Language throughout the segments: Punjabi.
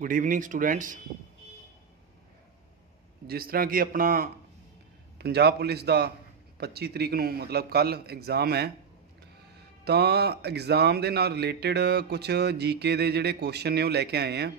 Good evening students. जिस तरह कि अपना पंजाब पुलिस का 25 तरीक ਨੂੰ मतलब कल एग्ज़ाम है, तो एग्ज़ाम के नाल रिलेटेड कुछ जीके के जोड़े क्वेश्चन ने वो लैके आए हैं।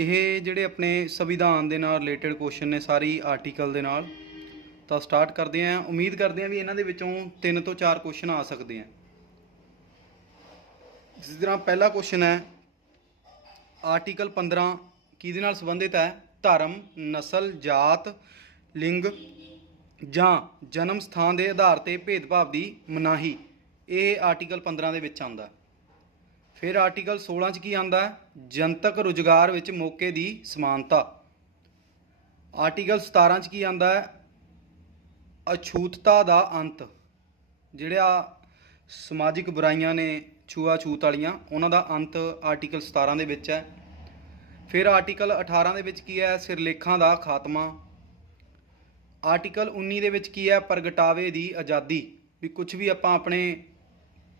ये जोड़े अपने संविधान के नाल रिलेटेड क्वेश्चन ने सारी आर्टिकल के नाल। तो स्टार्ट करते हैं। उम्मीद करते हैं भी इन्हों के विचों 3 तो 4 क्वेश्चन आ सकते हैं। इस तरह पहला क्वेश्चन है, आर्टिकल 15 किहदे नाल संबंधित है? धर्म, नस्ल, जात, लिंग ਜਾਂ जन्म स्थान के आधार पर भेदभाव की मनाही। ये आर्टिकल 15 ਦੇ ਵਿੱਚ ਆਉਂਦਾ। फिर आर्टिकल 16 ਚ ਕੀ ਆਉਂਦਾ? जनतक रोजगार ਵਿੱਚ मौके की समानता। आर्टिकल 17 ਚ ਕੀ ਆਉਂਦਾ? अछूतता का अंत। ਜਿਹੜਾ समाजिक बुराइयां ने छूआछूत वालियां उन्हां दा अंत आर्टिकल 17 ਦੇ ਵਿੱਚ है। फिर आर्टिकल 18 ਦੇ ਵਿੱਚ ਕੀ है? सिरलेखां का खात्मा। आर्टिकल 19 ਦੇ ਵਿੱਚ ਕੀ है? प्रगटावे की आज़ादी। भी कुछ भी ਆਪਾਂ अपने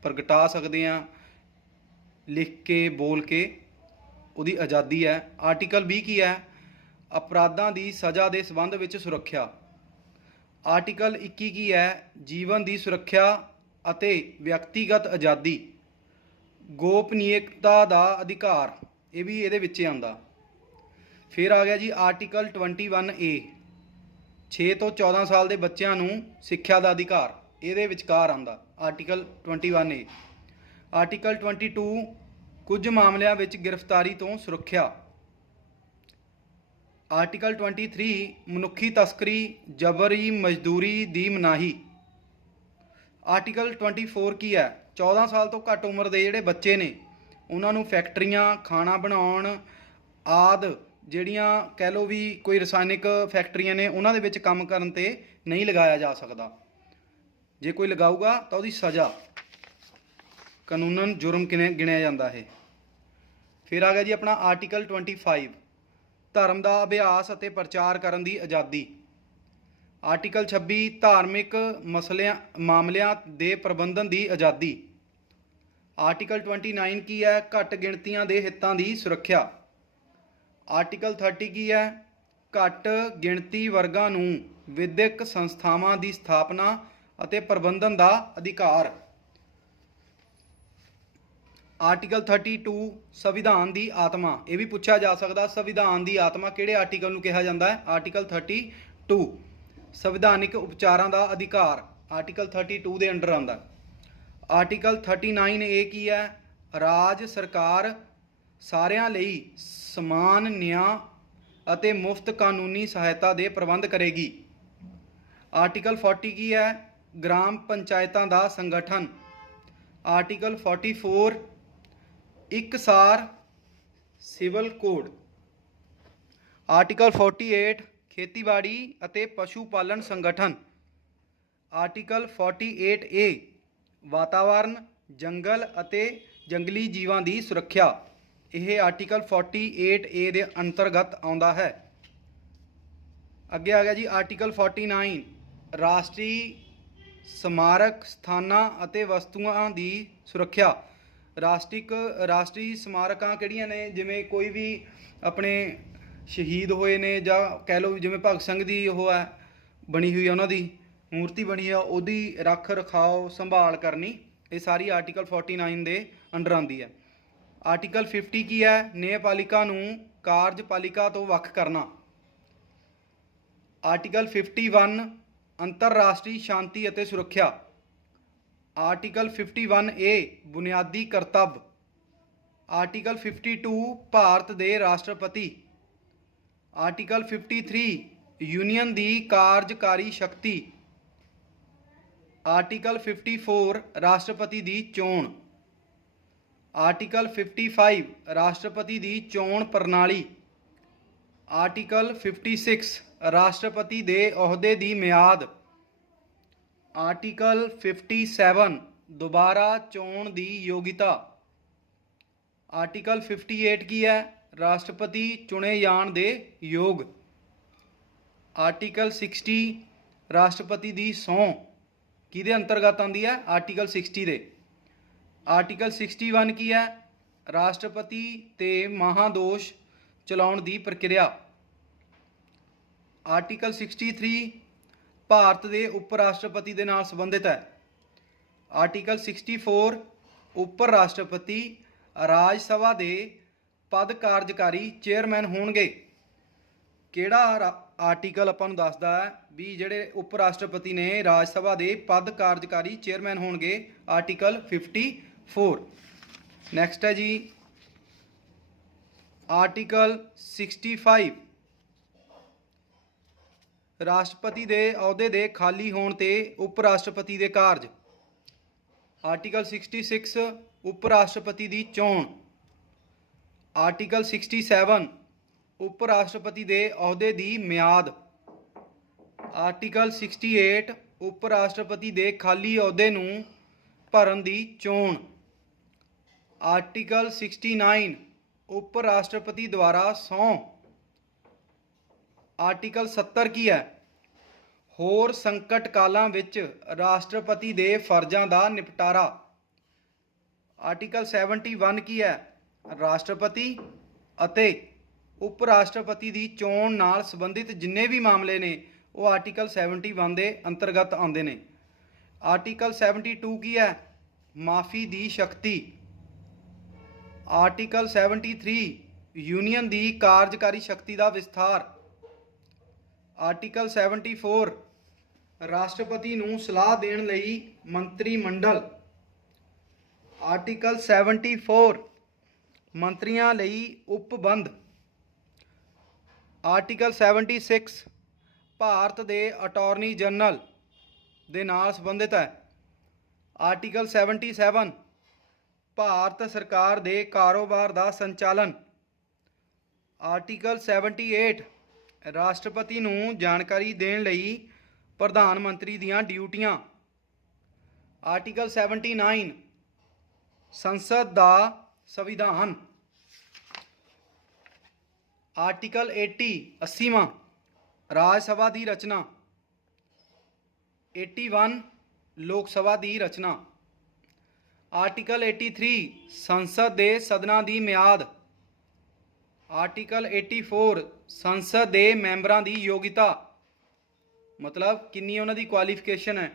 प्रगटा सकते हैं, लिख के बोल के, ਉਹਦੀ आज़ादी है। आर्टिकल 20 की है? अपराधां की सज़ा के संबंध में सुरक्षा। आर्टिकल 21 की है? जीवन की सुरक्षा ਅਤੇ व्यक्तिगत आज़ादी। गोपनीयता का अधिकार, ये भी ये विच आंदा। फिर आ गया जी आर्टिकल 21A, 6 तो 14 साल के बच्चों को सिक्ख्या का अधिकार। ये विचकार आंदा आर्टिकल 21A। आर्टिकल 22 कुछ मामलों में गिरफ्तारी तो सुरक्षा। आर्टिकल 23 मनुखी तस्करी, जबरी मजदूरी की मनाही। आर्टिकल 24 की है? 14 साल तो घट उम्र के जोड़े बच्चे ने उन्होंने फैक्ट्रियां, खाना बनाने आदि ਜਿਹੜੀਆਂ कह लो भी कोई रसायनिक फैक्ट्रियां ने उन्होंने विच काम करन ते नहीं लगाया जा सकता। जे कोई लगाऊगा तो उसकी सज़ा कानूनन जुर्म गिनिया जाता है। फिर आ गया जी अपना आर्टिकल 25 धर्म का अभ्यास और प्रचार करने की आज़ादी। आर्टिकल 26 धार्मिक मामलों के प्रबंधन की आज़ादी। आर्टिकल 29 की है? घट गिणतियों के हितों की सुरक्षा। आर्टिकल 30 की है? घट गिणती वर्गां नूं विधिक संस्थावां की स्थापना और प्रबंधन का अधिकार। आर्टिकल 32 संविधान की आत्मा। ये भी पूछा जा सकता, संविधान की आत्मा किहड़े आर्टिकल नूं कहा जाता है? आर्टिकल 32 संविधानिक उपचारां का अधिकार। आर्टिकल 32 के अंडर आंदा। आर्टिकल 39A की है? राज सरकार सारिਆਂ ਲਈ समान न्याय ਅਤੇ मुफ्त कानूनी सहायता ਦੇ प्रबंध करेगी। आर्टिकल 40 की है? ग्राम पंचायतों का संगठन। आर्टिकल 44 इकसार सिविल कोड। आर्टिकल 48 खेतीबाड़ी ਅਤੇ पशु पालन संगठन। आर्टिकल 48A वातावरण, जंगल ਅਤੇ जंगली जीवां की सुरक्षा। यह आर्टिकल 48A के अंतर्गत आता है। अगे आ गया जी आर्टिकल 49 राष्ट्रीय स्मारक स्थानां ਅਤੇ वस्तुओं की सुरक्षा। राष्ट्रीय स्मारकां किहड़ियां ने? जिमें कोई भी अपने शहीद होए ने जां कह लो जिमें भगत सिंह की वो है बनी हुई है, उन्होंने मूर्ति बनी है, उसकी रख रखाव संभाल करनी, ये सारी आर्टिकल 49 के अंडर आती है। आर्टिकल 50 की है? न्यायपालिका नूं कार्यपालिका तो वख करना। आर्टिकल 51 अंतरराष्ट्रीय शांति और सुरक्षा। आर्टिकल 51A बुनियादी कर्तव्य। आर्टिकल 52 भारत के राष्ट्रपति। आर्टिकल 53 यूनियन की कार्यकारी शक्ति। आर्टिकल 54 राष्ट्रपति की चोण। आर्टिकल 55 राष्ट्रपति की चोण प्रणाली। आर्टिकल 56 राष्ट्रपति के अहुदे की म्याद। आर्टिकल 57 दोबारा चोण की योग्यता। आर्टिकल 58 की है? राष्ट्रपति चुने जाण दे योग। आर्टिकल 60 राष्ट्रपति की सौं किहदे अंतर्गत आती है? आर्टिकल 60 दे। आर्टिकल 61 की है? ਰਾਸ਼ਟਰਪਤੀ ਤੇ ਮਹਾਦੋਸ਼ ਚਲਾਉਣ ਦੀ ਪ੍ਰਕਿਰਿਆ। ਆਰਟੀਕਲ 63 ਭਾਰਤ ਦੇ ਉਪ ਰਾਸ਼ਟਰਪਤੀ ਦੇ ਨਾਲ ਸੰਬੰਧਿਤ ਹੈ। ਆਰਟੀਕਲ 64 ਉਪ ਰਾਸ਼ਟਰਪਤੀ ਰਾਜ ਸਭਾ ਦੇ ਪਦ ਕਾਰਜਕਾਰੀ ਚੇਅਰਮੈਨ ਹੋਣਗੇ। ਕਿਹੜਾ ਆਰਟੀਕਲ ਆਪਾਂ ਨੂੰ ਦੱਸਦਾ ਹੈ ਵੀ ਜਿਹੜੇ ਉਪ ਰਾਸ਼ਟਰਪਤੀ ਨੇ ਰਾਜ ਸਭਾ ਦੇ ਪਦ ਕਾਰਜਕਾਰੀ ਚੇਅਰਮੈਨ ਹੋਣਗੇ? ਆਰਟੀਕਲ 54। ਨੈਕਸਟ ਹੈ ਜੀ ਆਰਟੀਕਲ 65 ਰਾਸ਼ਟਰਪਤੀ ਦੇ ਅਹੁਦੇ ਦੇ ਖਾਲੀ ਹੋਣ ਤੇ ਉਪ ਰਾਸ਼ਟਰਪਤੀ ਦੇ ਕਾਰਜ। ਆਰਟੀਕਲ 66 ਉਪ ਰਾਸ਼ਟਰਪਤੀ ਦੀ ਚੋਣ। ਆਰਟੀਕਲ 67 ਉਪ ਰਾਸ਼ਟਰਪਤੀ ਦੇ ਅਹੁਦੇ ਦੀ ਮਿਆਦ। ਆਰਟੀਕਲ 68 ਉਪ ਰਾਸ਼ਟਰਪਤੀ ਦੇ ਖਾਲੀ ਅਹੁਦੇ ਨੂੰ ਭਰਨ ਦੀ ਚੋਣ। ਆਰਟੀਕਲ 69 ਉਪ ਰਾਸ਼ਟਰਪਤੀ ਦੁਆਰਾ ਸਹੁੰ। ਆਰਟੀਕਲ 70 ਕੀ ਹੈ? ਹੋਰ ਸੰਕਟ ਕਾਲਾਂ ਵਿੱਚ ਰਾਸ਼ਟਰਪਤੀ ਦੇ ਫਰਜ਼ਾਂ ਦਾ ਨਿਪਟਾਰਾ। ਆਰਟੀਕਲ 71 ਕੀ ਹੈ? ਰਾਸ਼ਟਰਪਤੀ ਅਤੇ ਉਪ ਰਾਸ਼ਟਰਪਤੀ ਦੀ ਚੋਣ ਨਾਲ ਸੰਬੰਧਿਤ ਜਿੰਨੇ ਵੀ ਮਾਮਲੇ ਨੇ ਉਹ ਆਰਟੀਕਲ 71 ਦੇ ਅੰਤਰਗਤ ਆਉਂਦੇ ਨੇ। ਆਰਟੀਕਲ 72 ਕੀ ਹੈ? ਮਾਫੀ ਦੀ ਸ਼ਕਤੀ। ਆਰਟੀਕਲ 73 ਯੂਨੀਅਨ ਦੀ ਕਾਰਜਕਾਰੀ ਸ਼ਕਤੀ ਦਾ ਵਿਸਥਾਰ। ਆਰਟੀਕਲ 74 ਰਾਸ਼ਟਰਪਤੀ ਨੂੰ ਸਲਾਹ ਦੇਣ ਲਈ ਮੰਤਰੀ ਮੰਡਲ। ਆਰਟੀਕਲ 74 ਮੰਤਰੀਆਂ ਲਈ ਉਪਬੰਧ। ਆਰਟੀਕਲ 76 ਭਾਰਤ ਦੇ ਅਟਾਰਨੀ ਜਨਰਲ ਦੇ ਨਾਲ ਸੰਬੰਧਿਤ ਹੈ। ਆਰਟੀਕਲ 77 ਭਾਰਤ ਸਰਕਾਰ ਦੇ ਕਾਰੋਬਾਰ ਦਾ ਸੰਚਾਲਨ। ਆਰਟੀਕਲ 78 ਰਾਸ਼ਟਰਪਤੀ ਨੂੰ ਜਾਣਕਾਰੀ ਦੇਣ ਲਈ ਪ੍ਰਧਾਨ ਮੰਤਰੀ ਦੀਆਂ ਡਿਊਟੀਆਂ। ਆਰਟੀਕਲ 79 ਸੰਸਦ ਦਾ ਸੰਵਿਧਾਨ। ਆਰਟੀਕਲ 80ਵਾਂ ਰਾਜ ਸਭਾ ਦੀ ਰਚਨਾ। 81 ਲੋਕ ਸਭਾ ਦੀ ਰਚਨਾ। ਆਰਟੀਕਲ 83 ਸੰਸਦ ਦੇ ਸਦਨਾਂ ਦੀ ਮਿਆਦ। ਆਰਟੀਕਲ 84 ਸੰਸਦ ਦੇ ਮੈਂਬਰਾਂ ਦੀ ਯੋਗਤਾ, ਮਤਲਬ ਕਿੰਨੀ ਉਹਨਾਂ ਦੀ ਕੁਆਲੀਫਿਕੇਸ਼ਨ ਹੈ।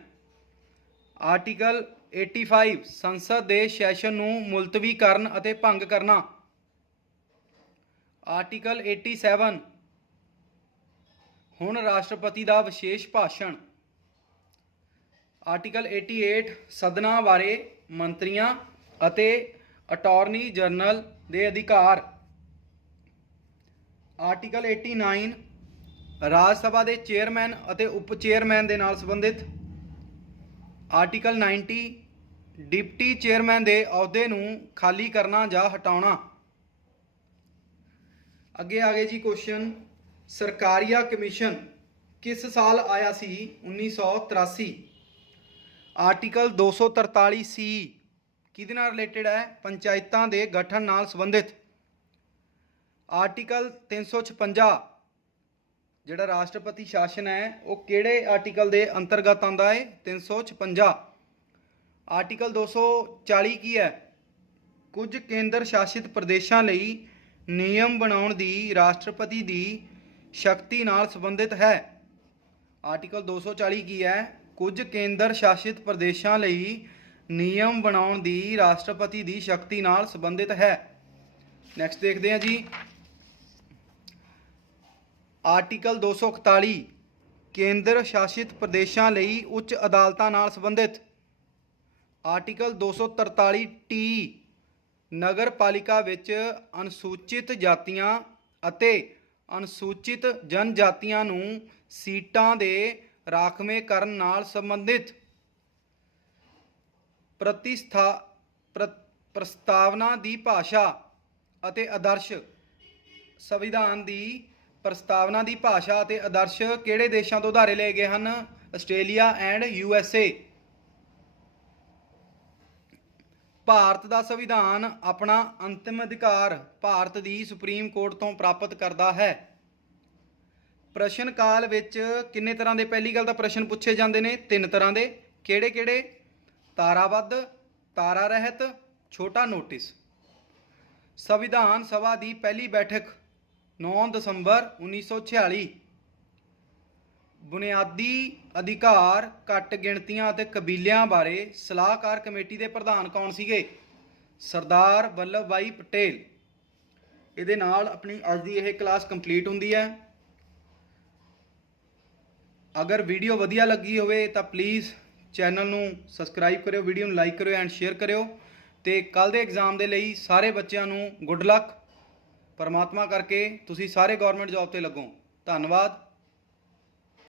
ਆਰਟੀਕਲ 85 ਸੰਸਦ ਦੇ ਸੈਸ਼ਨ ਨੂੰ ਮੁਲਤਵੀ ਕਰਨ ਅਤੇ ਭੰਗ ਕਰਨਾ। ਆਰਟੀਕਲ 87 ਹੁਣ ਰਾਸ਼ਟਰਪਤੀ ਦਾ ਵਿਸ਼ੇਸ਼ ਭਾਸ਼ਣ। ਆਰਟੀਕਲ 88 ਸਦਨਾਂ ਬਾਰੇ ਮੰਤਰੀਆਂ ਅਤੇ ਅਟਾਰਨੀ ਜਨਰਲ ਦੇ ਅਧਿਕਾਰ। ਆਰਟੀਕਲ 89 ਰਾਜ ਸਭਾ ਦੇ ਚੇਅਰਮੈਨ ਅਤੇ ਉਪ ਚੇਅਰਮੈਨ ਦੇ ਨਾਲ ਸੰਬੰਧਿਤ। ਆਰਟੀਕਲ 90 ਡਿਪਟੀ ਚੇਅਰਮੈਨ ਦੇ ਅਹੁਦੇ ਨੂੰ ਖਾਲੀ ਕਰਨਾ ਜਾਂ ਹਟਾਉਣਾ। ਅੱਗੇ ਆ ਗਏ ਜੀ ਕੁਐਸਚਨ, ਸਰਕਾਰੀਆ ਕਮਿਸ਼ਨ ਕਿਸ ਸਾਲ ਆਇਆ ਸੀ? 1983। ਆਰਟੀਕਲ 243 ਸੀ ਕਿਹਦੇ ਨਾਲ ਰਿਲੇਟਡ ਹੈ? ਪੰਚਾਇਤਾਂ ਦੇ ਗਠਨ ਨਾਲ ਸੰਬੰਧਿਤ। ਆਰਟੀਕਲ 356 ਜਿਹੜਾ ਰਾਸ਼ਟਰਪਤੀ ਸ਼ਾਸਨ ਹੈ ਉਹ ਕਿਹੜੇ ਆਰਟੀਕਲ ਦੇ ਅੰਤਰਗਤ ਆਉਂਦਾ ਹੈ? 356। ਆਰਟੀਕਲ 240 ਕੀ ਹੈ? ਕੁਝ ਕੇਂਦਰ ਸ਼ਾਸਿਤ ਪ੍ਰਦੇਸ਼ਾਂ ਲਈ ਨਿਯਮ ਬਣਾਉਣ ਦੀ ਰਾਸ਼ਟਰਪਤੀ ਦੀ ਸ਼ਕਤੀ ਨਾਲ ਸੰਬੰਧਿਤ ਹੈ। ਆਰਟੀਕਲ 240 ਕੀ ਹੈ? ਕੁਝ ਕੇਂਦਰ ਸ਼ਾਸਿਤ ਪ੍ਰਦੇਸ਼ਾਂ ਲਈ ਨਿਯਮ ਬਣਾਉਣ ਦੀ ਰਾਸ਼ਟਰਪਤੀ ਦੀ ਸ਼ਕਤੀ ਨਾਲ ਸੰਬੰਧਿਤ ਹੈ। ਨੈਕਸਟ ਦੇਖਦੇ ਹਾਂ ਜੀ ਆਰਟੀਕਲ 241 ਕੇਂਦਰ ਸ਼ਾਸਿਤ ਪ੍ਰਦੇਸ਼ਾਂ ਲਈ ਉੱਚ ਅਦਾਲਤਾਂ ਨਾਲ ਸੰਬੰਧਿਤ। ਆਰਟੀਕਲ 243 ਨਗਰ ਪਾਲਿਕਾ ਵਿੱਚ ਅਨੁਸੂਚਿਤ ਜਾਤੀਆਂ ਅਤੇ ਅਨੁਸੂਚਿਤ ਜਨਜਾਤੀਆਂ ਨੂੰ ਸੀਟਾਂ ਦੇ ਰਾਖਵੇਂਕਰਨ ਨਾਲ ਸੰਬੰਧਿਤ। ਪ੍ਰਸਤਾਵਨਾ ਦੀ ਭਾਸ਼ਾ ਅਤੇ ਆਦਰਸ਼। ਸੰਵਿਧਾਨ ਦੀ ਪ੍ਰਸਤਾਵਨਾ ਦੀ ਭਾਸ਼ਾ ਅਤੇ ਆਦਰਸ਼ ਕਿਹੜੇ ਦੇਸ਼ਾਂ ਤੋਂ ਉਧਾਰੇ ਲਏ ਗਏ ਹਨ? Australia and USA। ਭਾਰਤ ਦਾ ਸੰਵਿਧਾਨ ਆਪਣਾ ਅੰਤਿਮ ਅਧਿਕਾਰ ਭਾਰਤ ਦੀ ਸੁਪਰੀਮ ਕੋਰਟ ਤੋਂ ਪ੍ਰਾਪਤ ਕਰਦਾ ਹੈ। ਪ੍ਰਸ਼ਨ ਕਾਲ ਵਿੱਚ ਕਿੰਨੇ ਤਰ੍ਹਾਂ ਦੇ ਪਹਿਲੀ ਗੱਲ ਤਾਂ ਪ੍ਰਸ਼ਨ ਪੁੱਛੇ ਜਾਂਦੇ ਨੇ? 3 ਤਰ੍ਹਾਂ ਦੇ। ਕਿਹੜੇ ਕਿਹੜੇ? ਤਾਰਾਬੱਧ, ਤਾਰਾ ਰਹਿਤ, ਛੋਟਾ ਨੋਟਿਸ। ਸੰਵਿਧਾਨ ਸਭਾ ਦੀ ਪਹਿਲੀ ਬੈਠਕ 9 ਦਸੰਬਰ 1946। ਬੁਨਿਆਦੀ ਅਧਿਕਾਰ ਘੱਟ ਗਿਣਤੀਆਂ ਅਤੇ ਕਬੀਲਿਆਂ ਬਾਰੇ ਸਲਾਹਕਾਰ ਕਮੇਟੀ ਦੇ ਪ੍ਰਧਾਨ ਕੌਣ ਸੀਗੇ? ਸਰਦਾਰ ਵੱਲਭ ਭਾਈ ਪਟੇਲ। ਇਹਦੇ ਨਾਲ ਆਪਣੀ ਅੱਜ ਦੀ ਇਹ ਕਲਾਸ ਕੰਪਲੀਟ ਹੁੰਦੀ ਹੈ। ਅਗਰ ਵੀਡੀਓ ਵਧੀਆ ਲੱਗੀ ਹੋਵੇ ਤਾਂ ਪਲੀਜ਼ ਚੈਨਲ ਨੂੰ ਸਬਸਕ੍ਰਾਈਬ ਕਰਿਓ, ਵੀਡੀਓ ਨੂੰ ਲਾਈਕ ਕਰਿਓ ਐਂਡ ਸ਼ੇਅਰ ਕਰਿਓ। ਤੇ ਕੱਲ ਦੇ ਐਗਜ਼ਾਮ ਦੇ ਲਈ ਸਾਰੇ ਬੱਚਿਆਂ ਨੂੰ ਗੁੱਡ ਲੱਕ। ਪਰਮਾਤਮਾ ਕਰਕੇ ਤੁਸੀਂ ਸਾਰੇ ਗਵਰਨਮੈਂਟ ਜੌਬ ਤੇ ਲੱਗੋ। ਧੰਨਵਾਦ।